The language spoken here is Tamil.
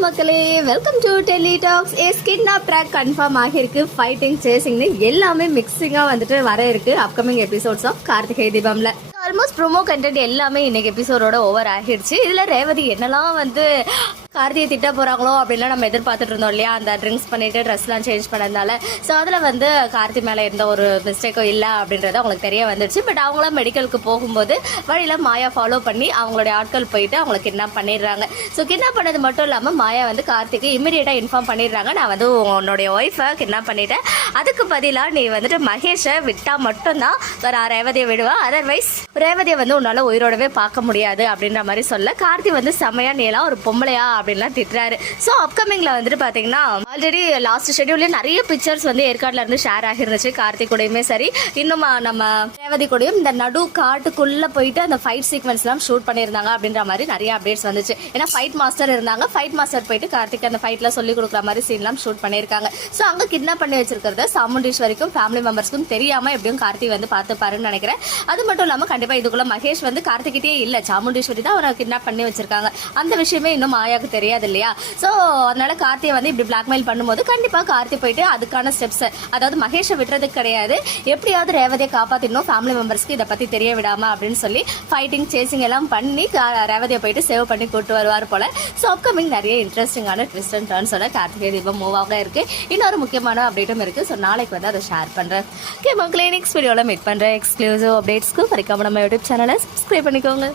மக்களே வெல்கம் டு டெல்லி டாக்ஸ் ஏ ஸ்கின்னா ட்ராக் கன்ஃபார்ம் ஆகியிருக்கு. ஃபைட்டிங் சேசிங்னு எல்லாமே மிக்சிங்காக வந்துட்டு வர இருக்கு அப்கமிங் எபிசோட்ஸ் ஆஃப் கார்த்திகை தீபம்ல. ஆல்மோஸ்ட் ப்ரோமோ கண்டென்ட் எல்லாமே இன்னைக்கு எபிசோடோட ஓவர் ஆகிடுச்சு. இதுல ரேவதி என்னெல்லாம் வந்து கார்த்தியை திட்ட போறாங்களோ அப்படிலாம் நம்ம எதிர்பார்த்துட்டு இருந்தோம் இல்லையா? அந்த ட்ரிங்க்ஸ் பண்ணிட்டு ட்ரெஸ்லாம் சேஞ்ச் பண்ணதுனால. ஸோ அதில் வந்து கார்த்தி மேலே எந்த ஒரு மிஸ்டேக்கும் இல்லை அப்படின்றது அவங்களுக்கு தெரிய வந்துடுச்சு பட் அவங்களாம் மெடிக்கலுக்கு போகும்போது வழியில் மாயா ஃபாலோ பண்ணி அவங்களுடைய ஆட்கள் போயிட்டு அவங்களை கிட்னாப் பண்ணிடுறாங்க. ஸோ கிட்னாப் பண்ணது மட்டும் இல்லாமல் மாயா வந்து கார்த்திக்கு இமிடியேட்டாக இன்ஃபார்ம் பண்ணிடுறாங்க. நான் வந்து உன்னுடைய ஒய்ஃபை கிட்னாப் பண்ணிட்டேன். அதுக்கு பதிலாக நீ வந்துட்டு மகேஷை விட்டா மட்டும்தான் வேற ரேவதியை விடுவா. அதர்வைஸ் ரேவதியை வந்து உன்னால உயிரோடவே பார்க்க முடியாது அப்படின்ற மாதிரி சொல்ல கார்த்தி வந்து செம்மையா நீலாம் ஒரு பொம்பளையா அப்படின்லாம் திட்டுறாரு. ஸோ அப்கமிங்ல வந்துட்டு பாத்தீங்கன்னா ஆல்ரெடி லாஸ்ட் ஷெடியூல்ல நிறைய பிக்சர்ஸ் வந்து ஏற்காடுல இருந்து ஷேர் ஆகிருந்துச்சு. கார்த்திக் கூடயுமே சரி. இன்னும் நம்ம ரேவதி கூடயும் இந்த நடு காட்டுக்குள்ள போயிட்டு அந்த ஃபைட் சீக்வன்ஸ் எல்லாம் ஷூட் பண்ணியிருந்தாங்க அப்படின்ற மாதிரி நிறைய அப்டேட்ஸ் வந்துச்சு. ஏன்னா ஃபைட் மாஸ்டர் இருந்தாங்க. ஃபைட் மாஸ்டர் போயிட்டு கார்த்திக் அந்த ஃபைட்ல சொல்லி கொடுக்குற மாதிரி சீன்லாம் ஷூட் பண்ணியிருக்காங்க. ஸோ அங்க கிட்னாப் பண்ணி வச்சிருக்கிறத சாமுண்டீஸ்வரிக்கும் ஃபேமிலி மெம்பர்ஸ்க்கும் தெரியாம எப்படியும் கார்த்தி வந்து பார்த்துப்பாருன்னு நினைக்கிறேன். அது மட்டும் இல்லாம கண்டிப்பா இதுக்குள்ள மகேஷ் வந்து கார்த்திகிட்டே இல்ல. சாமுண்டீஸ்வரி தான் அவரை கிட்னாப் பண்ணி வச்சிருக்காங்க. அந்த விஷயமே இன்னும் மாயாவுக்கு தெரியாது இல்லையா ஸோ அதனால கார்த்தியை வந்து இப்படி பிளாக்மெயில் பண்ணும்போது கண்டிப்பாக கார்த்தி போயிட்டு அதுக்கான ஸ்டெப்ஸ் அதாவது மகேஷை விட்டுறதுக்கு கிடையாது. எப்படியாவது ரேவதியை காப்பாற்றிடணும் ஃபேமிலி மெம்பர்ஸ்க்கு இதை பற்றி தெரிய விடாமல் அப்படின்னு சொல்லி ஃபைட்டிங் சேசிங் எல்லாம் பண்ணி ரேவதியை போயிட்டு சேவ் பண்ணி கூட்டு வருவார் போல. ஸோ அப்கமிங் நிறைய இன்ட்ரெஸ்டிங்கான twist and டர்ன்ஸோட Karthigai Deepam move ஆக இருக்கு. இன்னொரு முக்கியமான அப்டேட்டும் இருக்கு. ஸோ நாளைக்கு வந்து அதை ஷேர் பண்ணுறேன் ஓகே மக்களே நெக்ஸ்ட் வீடியோவில் மீட் பண்ணுறேன் எக்ஸ்க்ளூசிவ் அப்டேட்ஸ்க்கு பறிக்காம நம்ம யூடியூப் சேனலை சப்ஸ்கிரைப் பண்ணிக்கோங்க.